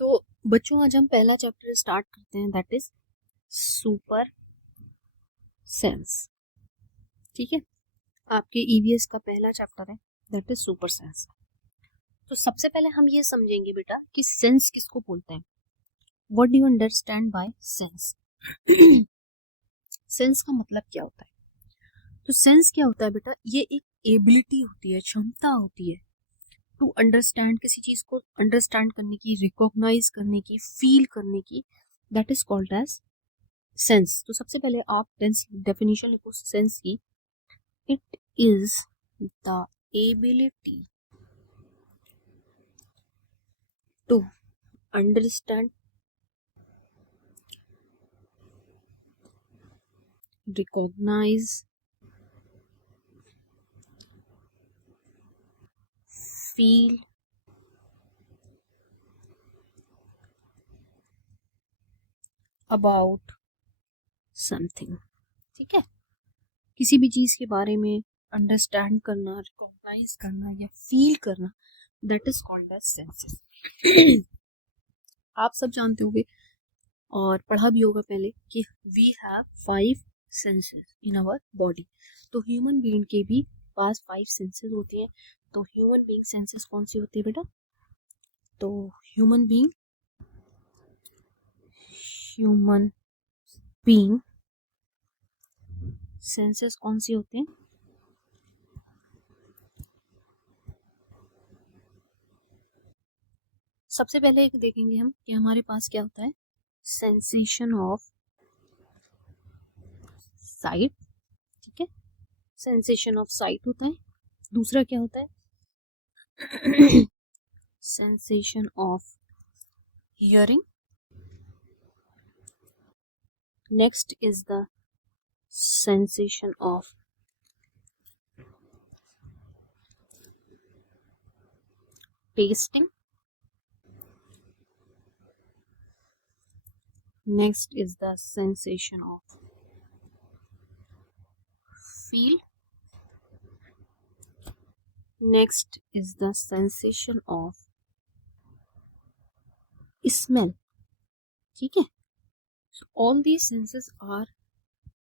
तो बच्चों आज हम पहला चैप्टर स्टार्ट करते हैं, दैट इज सुपर सेंस। ठीक है, आपके ईवीएस का पहला चैप्टर है, दैट इज सुपर सेंस। तो सबसे पहले हम ये समझेंगे बेटा कि सेंस किसको बोलते हैं। What do you understand bye sense? Sense का मतलब क्या होता है? तो सेंस क्या होता है बेटा? ये एक एबिलिटी होती है, क्षमता होती है टू अंडरस्टैंड, किसी चीज को अंडरस्टैंड करने की, रिकॉग्नाइज करने की, फील करने की, that is called as sense. तो सबसे पहले आप डेफिनेशन लिखो सेंस की। It is the ability to understand, recognise, feel, about something. ठीक है, किसी भी चीज के बारे में अंडरस्टैंड करना, रिकॉग्नाइज करना या फील करना, that is called as senses. आप सब जानते होंगे और पढ़ा भी होगा पहले कि we have 5 senses in our body. तो ह्यूमन बीइंग के भी पास 5 सेंसेस होती हैं। तो ह्यूमन बीइंग सेंसेस कौन सी होती है बेटा? तो ह्यूमन बीइंग सेंसेस कौन सी होते हैं? सबसे पहले एक देखेंगे हम कि हमारे पास क्या होता है। Sensation of site. ठीक है, सेंसेशन ऑफ साइट होता है। दूसरा क्या होता है? Sensation of hearing. Next is the sensation of tasting. Next is the sensation of feel. Next is the sensation of smell. ठीक है, so all these senses are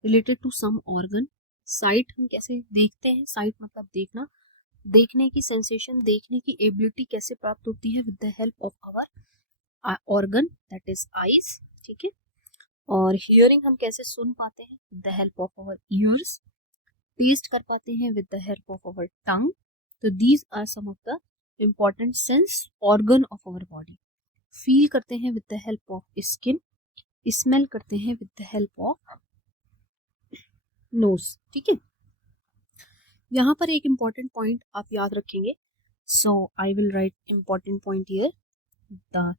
related to some organ. Site हम कैसे देखते हैं? Site मतलब देखना, देखने की सेंसेशन, देखने की एबिलिटी कैसे प्राप्त होती है? With the help of our organ that is eyes. ठीक है, और हियरिंग हम कैसे सुन पाते हैं? With the help of our ears. Taste कर पाते हैं with the help of our tongue. तो these are some of the important sense organ of our body. Feel करते हैं with the help of skin. Smell करते हैं with the help of nose. ठीक है, यहाँ पर एक इम्पॉर्टेंट पॉइंट आप याद रखेंगे। So I will write important point here. The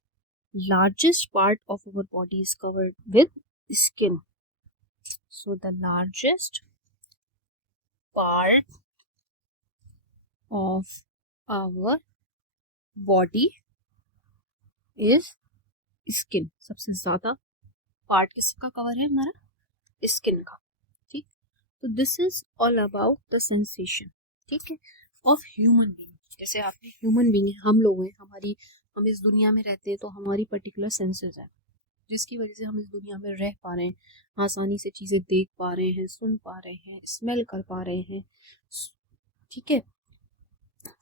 largest part of our body is covered with skin. So the largest part of our body is skin. सबसे ज्यादा पार्ट किसका कवर है? हमारा स्किन का। ठीक, तो this is all about the sensation, ठीक है, ऑफ ह्यूमन बीइंग। जैसे आपने ह्यूमन बीइंग है, हम लोग हैं, हम इस दुनिया में रहते हैं, तो हमारी पर्टिकुलर सेंसेस है जिसकी वजह से हम इस दुनिया में रह पा रहे हैं, आसानी से चीजें देख पा रहे हैं, सुन पा रहे हैं, स्मेल कर पा रहे हैं। ठीक है,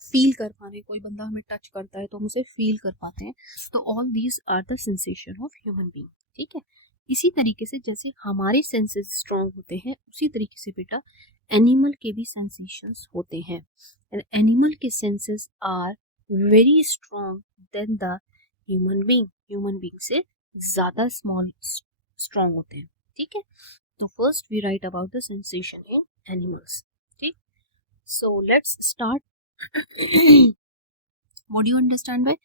फील कर पा रहे हैं, कोई बंदा हमें टच करता है तो हम उसे फील कर पाते हैं। तो all these are the sensation of human being. ठीक है, इसी तरीके से जैसे हमारे सेंसेस स्ट्रांग होते हैं, उसी तरीके से बेटा एनिमल के भी सेंसेशंस होते हैं। एंड एनिमल के senses are very strong then the human being. Human being से ज्यादा स्ट्रांग होते हैं। ठीक है, तो first we write about the sensation in animals. ठीक, so let's start. What do you understand by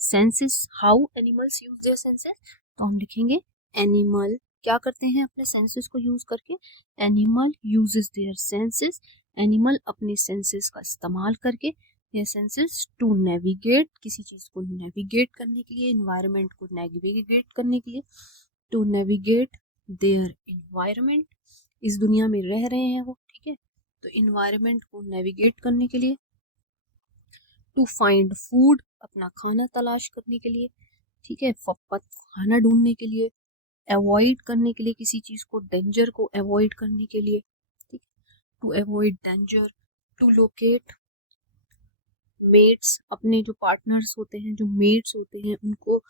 senses? How animals use their senses? तो हम लिखेंगे एनिमल क्या करते हैं अपने सेंसेस को यूज करके? Animal uses their senses. Animal अपने सेंसेस का इस्तेमाल करके देयर सेंसेस टू नेविगेट, किसी चीज को नेविगेट करने के लिए, एनवायरनमेंट को नेविगेट करने के लिए, टू नेविगेट देयर एनवायरनमेंट। इस दुनिया में रह रहे हैं वो, ठीक है, तो एनवायरनमेंट को नेविगेट करने के लिए, टू फाइंड फूड, अपना खाना तलाश करने के लिए, ठीक है, खाना ढूंढने के लिए, अवॉइड करने के लिए किसी चीज को, डेंजर को अवॉइड करने के लिए, ठीक, to avoid danger, to locate mates, अपने जो पार्टनर्स होते हैं, जो मेट्स होते हैं, उनको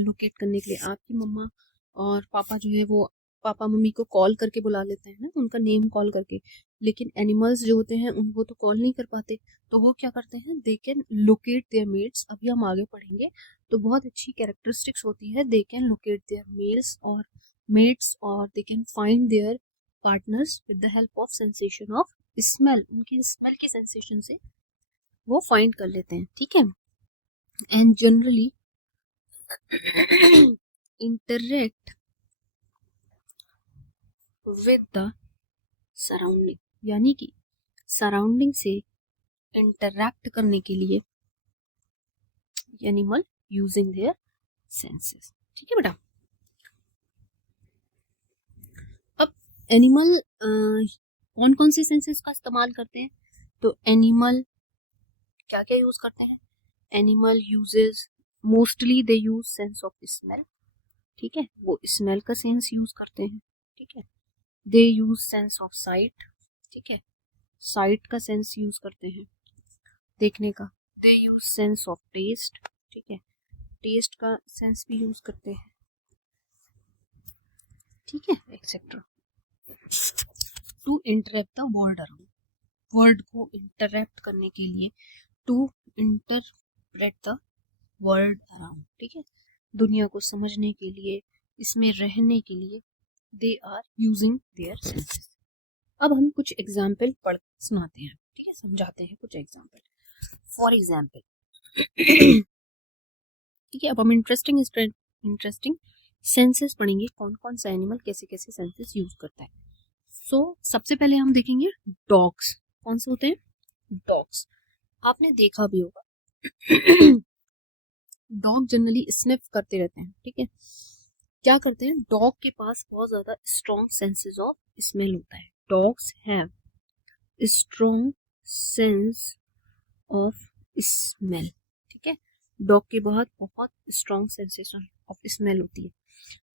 लोकेट करने के लिए। आपकी मम्मा और पापा जो है वो पापा मम्मी को कॉल करके बुला लेते हैं ना, उनका नेम कॉल करके, लेकिन एनिमल्स जो होते हैं उनको तो कॉल नहीं कर पाते, तो वो क्या करते हैं, they can locate their mates. अभी हम आगे पढ़ेंगे तो बहुत अच्छी कैरेक्टरिस्टिक्स होती है, they can locate their males और मेट्स, और they can find their partners with the help of sensation of smell. उनकी स्मेल की सेंसेशन से वो फाइंड कर लेते हैं, ठीक है। And generally interact with the surrounding, यानी कि सराउंडिंग से इंटरैक्ट करने के लिए एनिमल यूजिंग देयर सेंसेस, ठीक है बेटा। अब एनिमल कौन कौन से सेंसेस का इस्तेमाल करते हैं, तो एनिमल क्या क्या यूज करते हैं, animal uses mostly they use sense of smell, ठीक है, वो स्मेल का सेंस यूज करते हैं, ठीक है। दे यूज सेंस ऑफ साइट, ठीक है, साइट का सेंस यूज करते हैं देखने का। दे यूज सेंस ऑफ टेस्ट, ठीक है, टेस्ट का सेंस भी यूज करते हैं, ठीक है, etcetera. To interrupt the word around, word को इंटरप्ट करने के लिए, to interpret the world around, ठीक है, दुनिया को समझने के लिए, इसमें रहने के लिए, they are using their senses. अब हम कुछ एग्जाम्पल पढ़ सुनाते हैं, ठीक है, समझाते हैं कुछ एग्जाम्पल। फॉर एग्जाम्पल, ठीक है, अब हम इंटरेस्टिंग सेंसेस पढ़ेंगे, कौन कौन सा एनिमल कैसे कैसे सेंसेस यूज करता है। सो सबसे पहले हम देखेंगे डॉग्स। कौन से होते हैं, डॉग्स। आपने देखा भी होगा डॉग जनरली स्निफ करते रहते हैं, ठीक है, क्या करते हैं, डॉग के पास बहुत ज्यादा स्ट्रॉन्ग सेंसेस ऑफ स्मेल होता है। Dogs have strong sense of smell, ठीक है, डॉग के बहुत बहुत स्ट्रॉन्ग सेंसेशन ऑफ स्मेल होती है।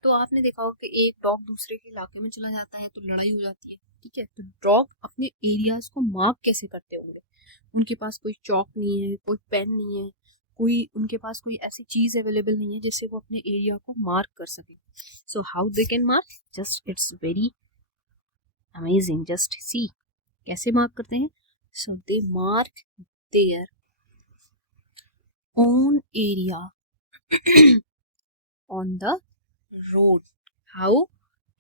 तो आपने देखा होगा कि एक डॉग दूसरे के इलाके में चला जाता है तो लड़ाई हो जाती है, ठीक है, तो डॉग अपने एरियाज को मार्क कैसे करते होंगे, उनके पास कोई चौक नहीं है, कोई पेन नहीं है, कोई उनके पास कोई ऐसी चीज अवेलेबल नहीं है जिससे वो अपने एरिया को मार्क कर सके। So how they can mark, just it's very amazing, just see कैसे मार्क करते हैं। So they mark their own area on the road. How,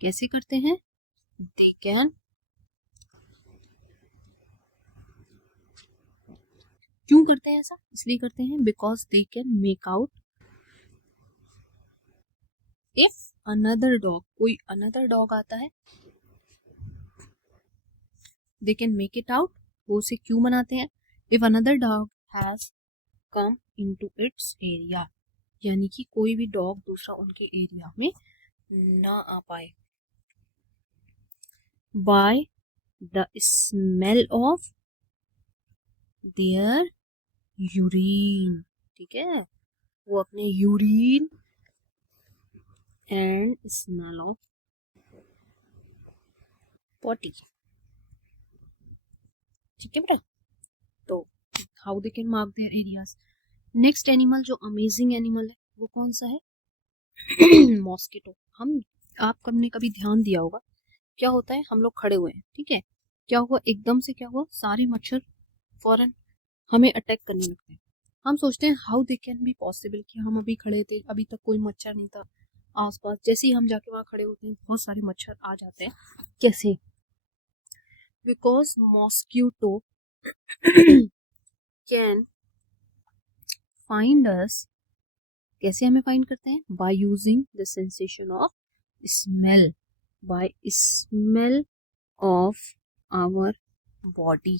कैसे करते हैं, दे कैन, क्यों करते हैं ऐसा, इसलिए करते हैं because they can make out if another dog, कोई अनदर डॉग आता है, they can make it out, वो उसे क्यों बनाते हैं, if another dog has come into its area, यानी कि कोई भी डॉग दूसरा उनके एरिया में ना आ पाए। By the smell of their urine, ठीक है, वो अपने urine and smell of potty, ठीक है बेटा। तो how they can mark there areas. Next animal जो अमेजिंग एनिमल है वो कौन सा है, मॉस्किटो। हम आप ने कभी ध्यान दिया होगा, क्या होता है, हम लोग खड़े हुए हैं, ठीक है, क्या हुआ, एकदम से क्या हुआ, सारे मच्छर फौरन हमें अटैक करने लगते हैं। हम सोचते हैं how they can be possible, कि हम अभी खड़े थे, अभी तक कोई मच्छर नहीं था आसपास, जैसे ही हम जाके वहां खड़े होते हैं बहुत सारे मच्छर आ जाते हैं, कैसे, because mosquito can find us, कैसे हमें फाइंड करते हैं, by using the sensation of smell, by smell of our body,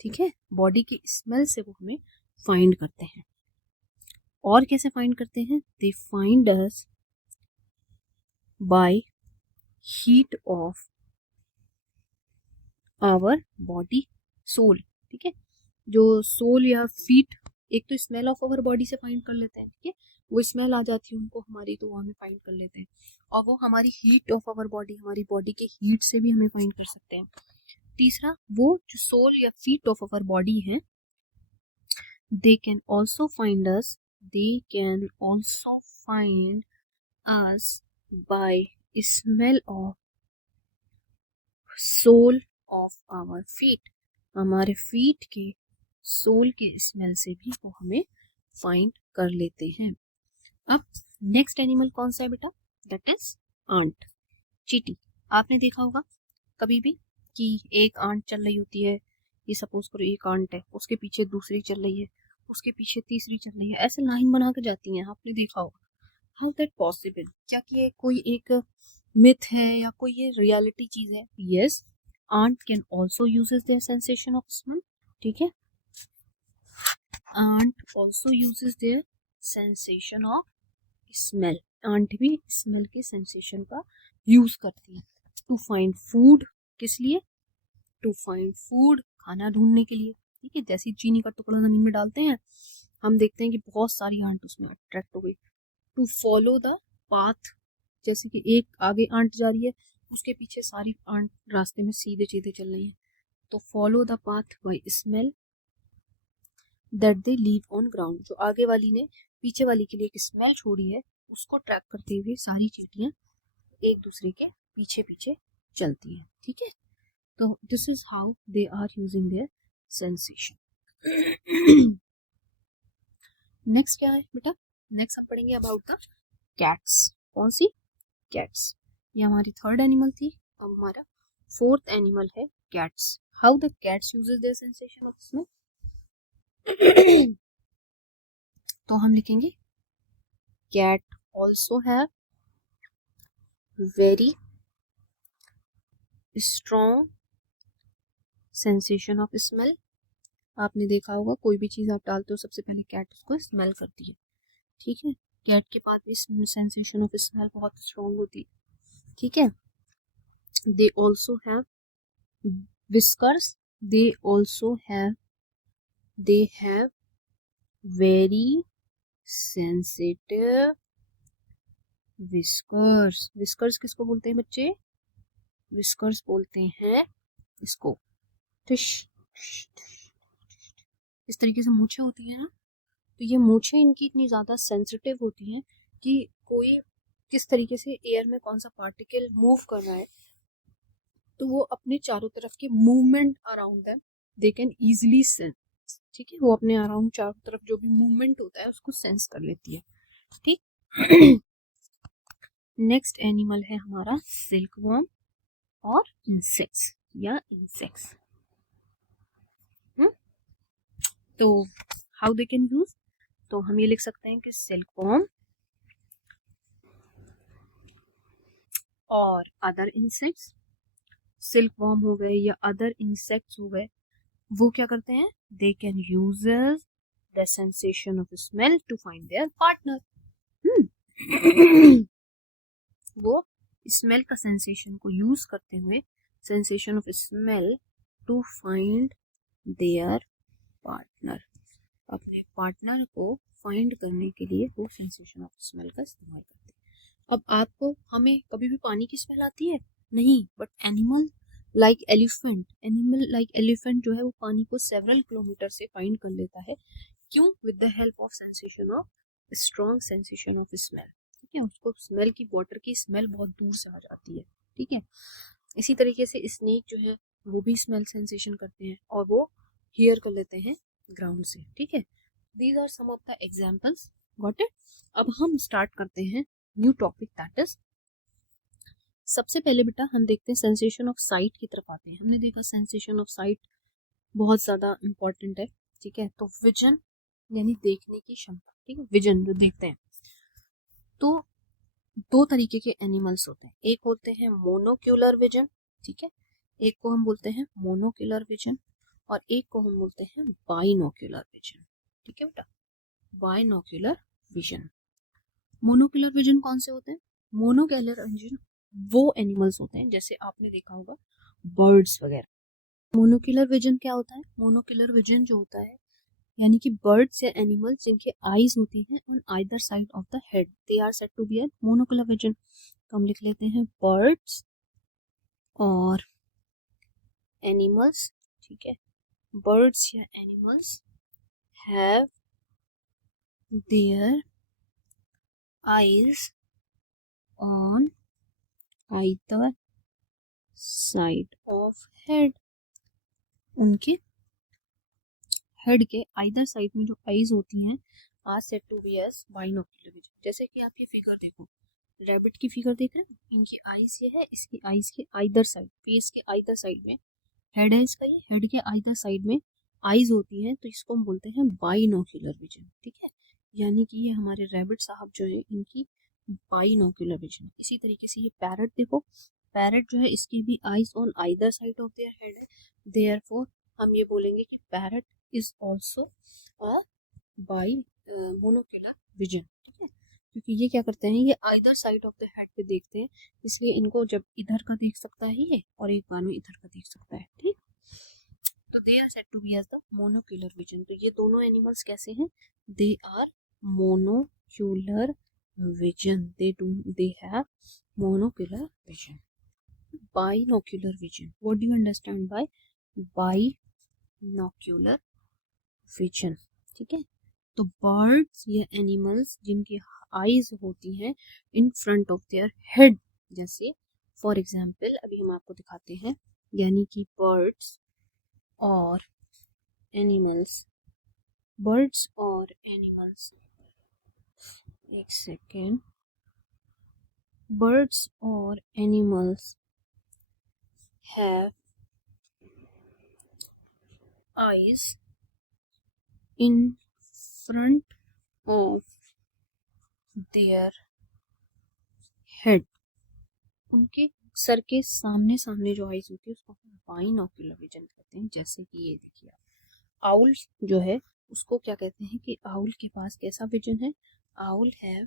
ठीक है, बॉडी की स्मेल से वो हमें फाइंड करते हैं। और कैसे फाइंड करते हैं, they find us by heat of our body sole, ठीक है, जो सोल या फीट, एक तो स्मेल ऑफ आवर बॉडी से फाइंड कर लेते हैं, ठीक है, वो स्मेल आ जाती है उनको हमारी, तो वो हमें फाइंड कर लेते हैं। और वो हमारी हीट ऑफ आवर बॉडी, हमारी बॉडी के हीट से भी हमें फाइंड कर सकते हैं। तीसरा, वो जो सोल या फीट ऑफ आवर बॉडी है, they can also find us by smell of sole of our feet. हमारे फीट के सोल के स्मेल से भी वो हमें फाइंड कर लेते हैं। अब नेक्स्ट एनिमल कौन सा है बेटा? दैट इज आंट, चींटी। आपने देखा होगा कभी भी कि एक आंट चल रही होती है, ये सपोज करो एक आंट है, उसके पीछे दूसरी चल रही है, उसके पीछे तीसरी चल रही है, ऐसे लाइन बना के जाती हैं, आपने देखा होगा। How that possible? क्या कि ये कोई एक मिथ है या कोई ये रियलिटी चीज है? Yes, ant can also uses their sensation of smell. ठीक है, ant also uses their sensation of smell. Ant भी स्मेल के सेंसेशन का यूज करती है टू फाइंड फूड। किस लिए? टू फाइंड फूड, खाना ढूंढने के लिए। ठीक है, जैसे चीनी का टुकड़ा जमीन में डालते हैं, हम देखते हैं कि बहुत सारी आंट उसमें अट्रैक्ट हो गई। टू फॉलो द पाथ, जैसे कि एक आगे आंट जा रही है, उसके पीछे सारी आंट रास्ते में सीधे सीधे चल रही है, तो follow the path by smell that they leave on ground. जो आगे वाली ने पीछे वाली के लिए एक स्मेल छोड़ी है, उसको ट्रैक करते हुए सारी चींटियां एक दूसरे के पीछे पीछे चलती हैं। ठीक है, तो this is how they are using their sensation. Next क्या है बेटा? नेक्स्ट हम पढ़ेंगे अबाउट द कैट्स। कौन सी? कैट्स। ये हमारी थर्ड एनिमल थी, अब हमारा फोर्थ एनिमल है cats. How the cats uses their sensation of smell. तो हम लिखेंगे cat also have very strong sensation of smell. आपने देखा होगा कोई भी चीज आप डालते हो सबसे पहले कैट उसको स्मेल करती है। ठीक है, कैट के पास भी सेंसेशन ऑफ स्मेल बहुत स्ट्रॉन्ग होती है। ठीक है, they also have whiskers, they also have very sensitive whiskers। whiskers किसको बोलते हैं बच्चे? whiskers बोलते हैं इसको टिश। इस तरीके से मूछें होती हैं ना, तो ये मूछें इनकी इतनी ज्यादा सेंसिटिव होती हैं कि कोई किस तरीके से एयर में कौन सा पार्टिकल मूव कर रहा है, तो वो अपने चारों तरफ के movement around them they can easily sense. ठीक है, वो अपने अराउंड चारों तरफ जो भी मूवमेंट होता है उसको सेंस कर लेती है। ठीक, नेक्स्ट एनिमल है हमारा सिल्कवर्म और इंसेक्ट्स या इंसेक्ट्स। तो हाउ दे कैन यूज, तो हम ये लिख सकते हैं कि सिल्कवर्म और अदर इंसेक्ट्स, सिल्कवर्म हो गए या अदर इंसेक्ट्स हो गए, वो क्या करते हैं? They can use the sensation of smell to find their partner. वो स्मेल का सेंसेशन को यूज करते हुए, sensation of smell to find their partner, अपने पार्टनर को फाइंड करने के लिए वो सेंसेशन ऑफ स्मेल का इस्तेमाल करते हैं। अब आपको, हमें कभी भी पानी की स्मेल आती है? नहीं, बट एनिमल लाइक एलिफेंट जो है वो पानी को सेवरल किलोमीटर से फाइंड कर लेता है। क्यों? With the help of sensation of strong sensation of smell. ठीक है, उसको स्मेल की, वाटर की स्मेल बहुत दूर से आ जाती है। ठीक है, इसी तरीके से स्नेक जो है वो भी स्मेल सेंसेशन करते हैं और वो हियर कर लेते हैं ग्राउंड से। ठीक है, these are some of the examples, got it. अब हम स्टार्ट करते हैं न्यू टॉपिक, दैट इज, सबसे पहले बेटा हम देखते हैं सेंसेशन ऑफ साइट की तरफ आते हैं। हमने देखा सेंसेशन ऑफ साइट बहुत ज्यादा इंपॉर्टेंट है। ठीक है, तो विजन यानी देखने की क्षमता। ठीक है, विजन जो देखते हैं, तो दो तरीके के एनिमल्स होते हैं, एक होते हैं मोनोक्यूलर विजन। ठीक है, एक को हम बोलते हैं मोनोक्यूलर विजन और एक को हम बोलते हैं बाइनोक्यूलर विजन। ठीक है बेटा, बाइनोक्यूलर विजन। मोनोक्यूलर विजन कौन से होते हैं? मोनोक्यूलर विजन वो एनिमल्स होते हैं, जैसे आपने देखा होगा बर्ड्स वगैरह। मोनोक्यूलर विजन क्या होता है? मोनोक्यूलर विजन जो होता है यानी कि बर्ड्स या एनिमल्स जिनके आईज होती हैं on either side of the head, they are said to be an monocular vision. तो हम लिख लेते हैं बर्ड्स और एनिमल्स, ठीक है, बर्ड्स या animals have their eyes on either side of head, उनके हेड के आइदर साइड में जो आईज होती हैं are said to be as binocular vision. जैसे कि आप ये फिगर देखो, रैबिट की फिगर देख रहे हो, इनकी आईज ये है, इसकी आईज के आइदर साइड, फेस के आइदर साइड में हेड है इसका, ये हेड के आइदर साइड में आईज होती हैं, तो इसको हम बोलते हैं बाइनोक्यूलर विजन, ठीक है। यानी कि ये हमारे रैबिट साहब जो है इनकी बाइनोक्यूलर विजन। इसी तरीके से ये पैरट देखो, पैरट जो है इसकी भी eyes on either side of their head है, देयरफॉर हम ये बोलेंगे कि parrot is also a by monocular vision, ठीक है। क्योंकि ये क्या करते हैं, ये either side of the head पे देखते हैं, इसलिए इनको जब इधर का देख सकता है ये और एक बार में इधर का देख सकता है, ठीक। तो they are said to be as the monocular vision. तो ये दोनों एनिमल्स कैसे हैं, they are monocular vision, they have monocular vision. Binocular vision, what do you understand by binocular vision, ठीक है। तो बर्ड्स या एनिमल्स जिनकी आईज होती हैं इन फ्रंट ऑफ देयर हेड, जैसे फॉर एग्जाम्पल अभी हम आपको दिखाते हैं, यानी कि बर्ड्स और एनिमल्स, बर्ड्स और एनिमल्स, एक सेकेंड, बर्ड्स और animals have eyes in front of their head, उनके सर के सामने सामने जो आईज होती है उसको हम बाइनोक्यूलर विजन कहते हैं। जैसे कि ये देखिए, आउल जो है उसको क्या कहते हैं कि आउल के पास कैसा विजन है, आउल हैव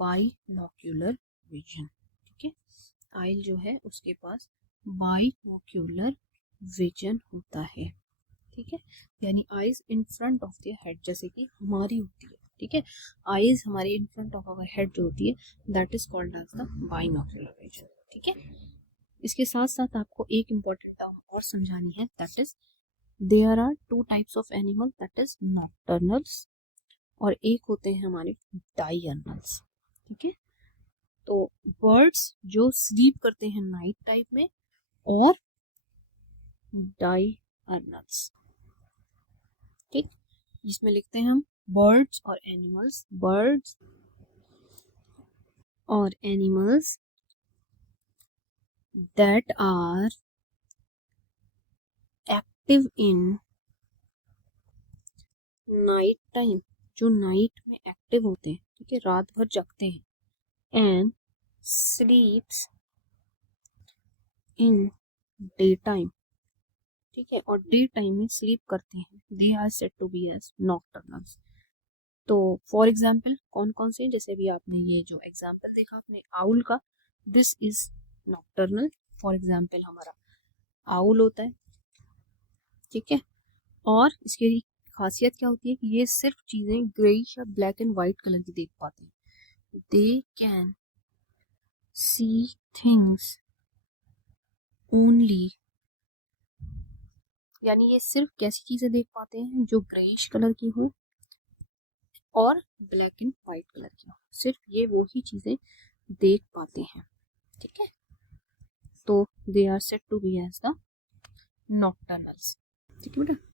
बाइनोक्यूलर विजन, ठीक है। आउल जो है उसके पास बाइनोक्यूलर विजन होता है, ठीक है। यानी eyes in front of the head जैसे कि हमारी होती है, ठीक है। आईज हमारी in front of our head जो होती है that is called as the binocular vision, ठीक है। इसके साथ साथ आपको एक इम्पोर्टेंट टर्म और समझानी है, that is there are two types of animal, that is nocturnals और एक होते हैं हमारे डायर्नल्स, ठीक है। तो बर्ड्स जो स्लीप करते हैं नाइट टाइम में और डायर्नल्स, ठीक। इसमें लिखते हैं हम बर्ड्स और एनिमल्स, बर्ड्स और animals that are active in night time, जो नाइट में एक्टिव होते हैं, ठीक है, रात भर जगते हैं, and sleeps in day time, ठीक है, और डे टाइम में स्लीप करते हैं, they are said to be as nocturnals. तो फॉर एग्जाम्पल कौन कौन से, जैसे भी आपने ये जो एग्जाम्पल देखा अपने आउल का, this is nocturnal, for example हमारा आउल होता है, ठीक है। और इसकी खासियत क्या होती है कि ये सिर्फ चीजें ग्रेइश या ब्लैक एंड व्हाइट कलर की देख पाते हैं, they can see things only, यानी ये सिर्फ कैसी चीजें देख पाते हैं जो ग्रेइश कलर की हो और ब्लैक एंड व्हाइट कलर की हो, सिर्फ ये वो ही चीजें देख पाते हैं, ठीक है। तो they are said to be as the nocturnals, ठीक है बेटा।